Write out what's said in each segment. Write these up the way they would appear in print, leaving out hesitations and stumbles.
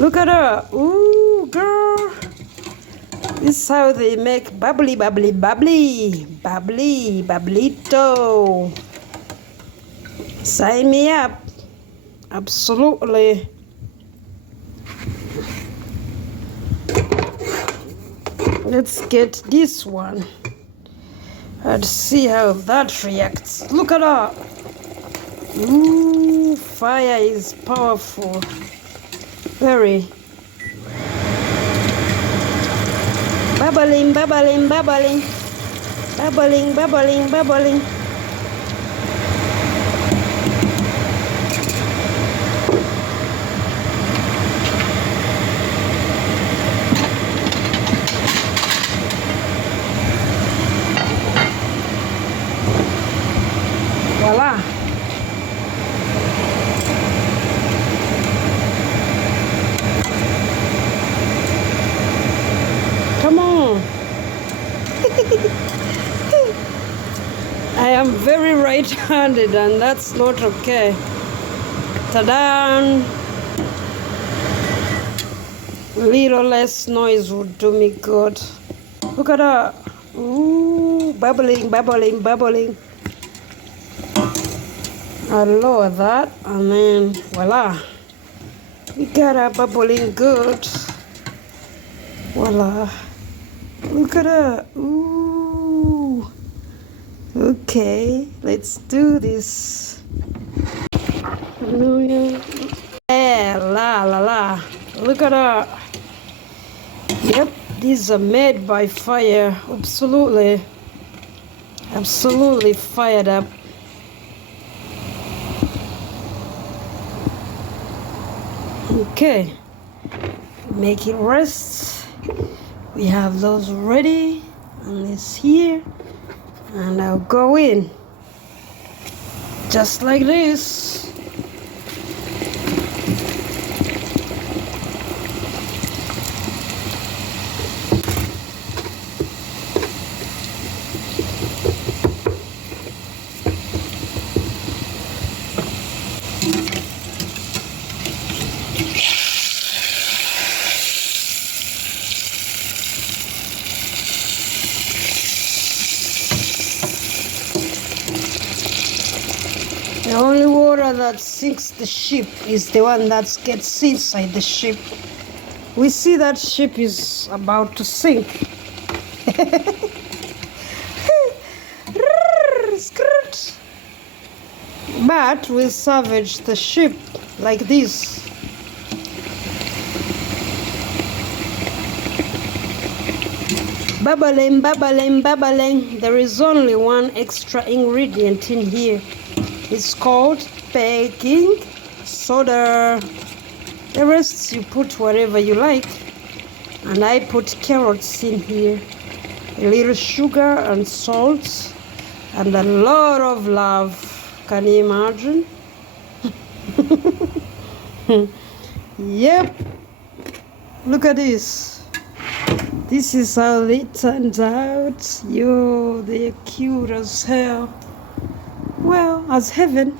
Look at her. Ooh, girl. This is how they make bubbly, bubbly, bubbly. Bubbly, bubblito. Sign me up. Absolutely. Let's get this one and see how that reacts. Look at her. Ooh, fire is powerful. Very. Bubbling, bubbling, bubbling. Bubbling, bubbling, bubbling. Voila. Come on. I am very right-handed and that's not okay. Ta-da! Little less noise would do me good. Look at that. Ooh, bubbling, bubbling, bubbling. I'll lower that and then voila. We got our bubbling good. Voila. Look at her. Ooh. Okay, let's do this. Yeah, la la la. Look at her. Yep, these are made by fire. Absolutely. Absolutely fired up. Okay. Make it rest. We have those ready and this here, and I'll go in just like this. The only water that sinks the ship is the one that gets inside the ship. We see that ship is about to sink. But we'll salvage the ship like this. Bubbling, bubbling, bubbling. There is only one extra ingredient in here. It's called baking soda. The rest you put whatever you like. And I put carrots in here. A little sugar and salt. And a lot of love. Can you imagine? Yep. Look at this. This is how it turns out. Yo, they're cute as hell. Well, as heaven.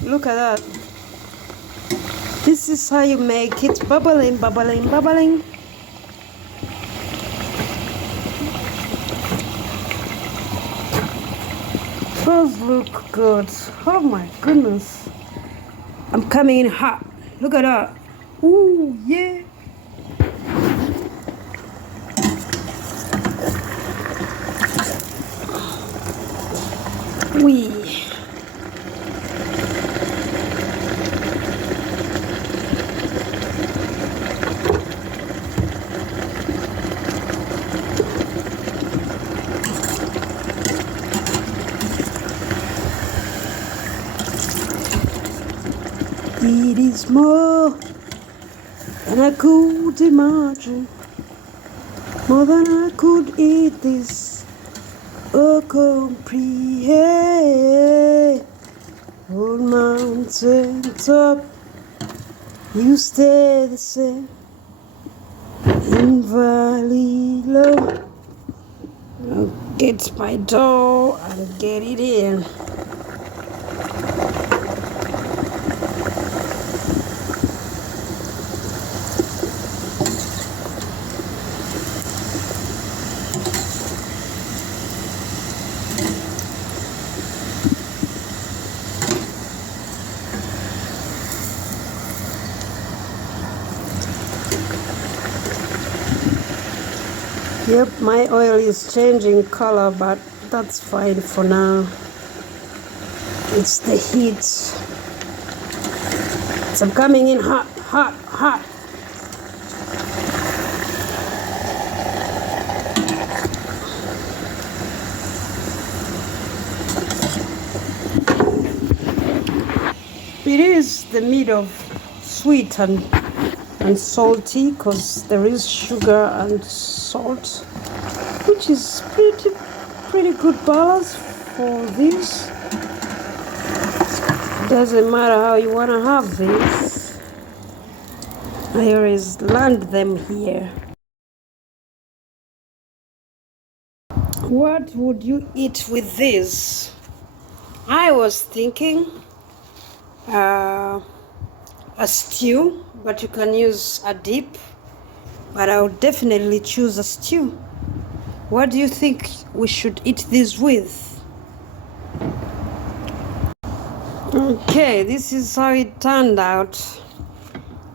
Look at that. This is how you make it bubbling, bubbling, bubbling. Those look good. Oh my goodness. I'm coming in hot. Look at that. Ooh, yeah. Wee. It is more than I could imagine, more than I could eat this or comprehend. On mountain top, you stay the same. In valley low, Get my dough and get it in. Yep, my oil is changing color, but that's fine for now. It's the heat. So I'm coming in hot, hot, hot. It is the meat of sweet and salty, because there is sugar and salt, which is pretty good balance for this. Doesn't matter how you want to have this. I always land them here. What would you eat with this? I was thinking a stew, but you can use a dip, but I would definitely choose a stew. What do you think we should eat this with? Okay, this is how it turned out.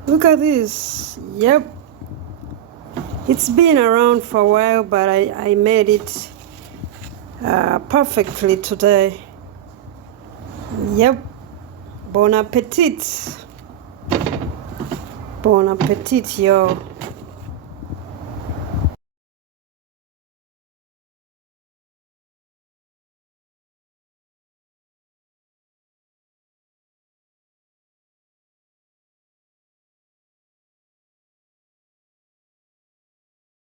Look at this. Yep, it's been around for a while, but I made it perfectly today. Yep. Bon appetit. Bon appetit, yo.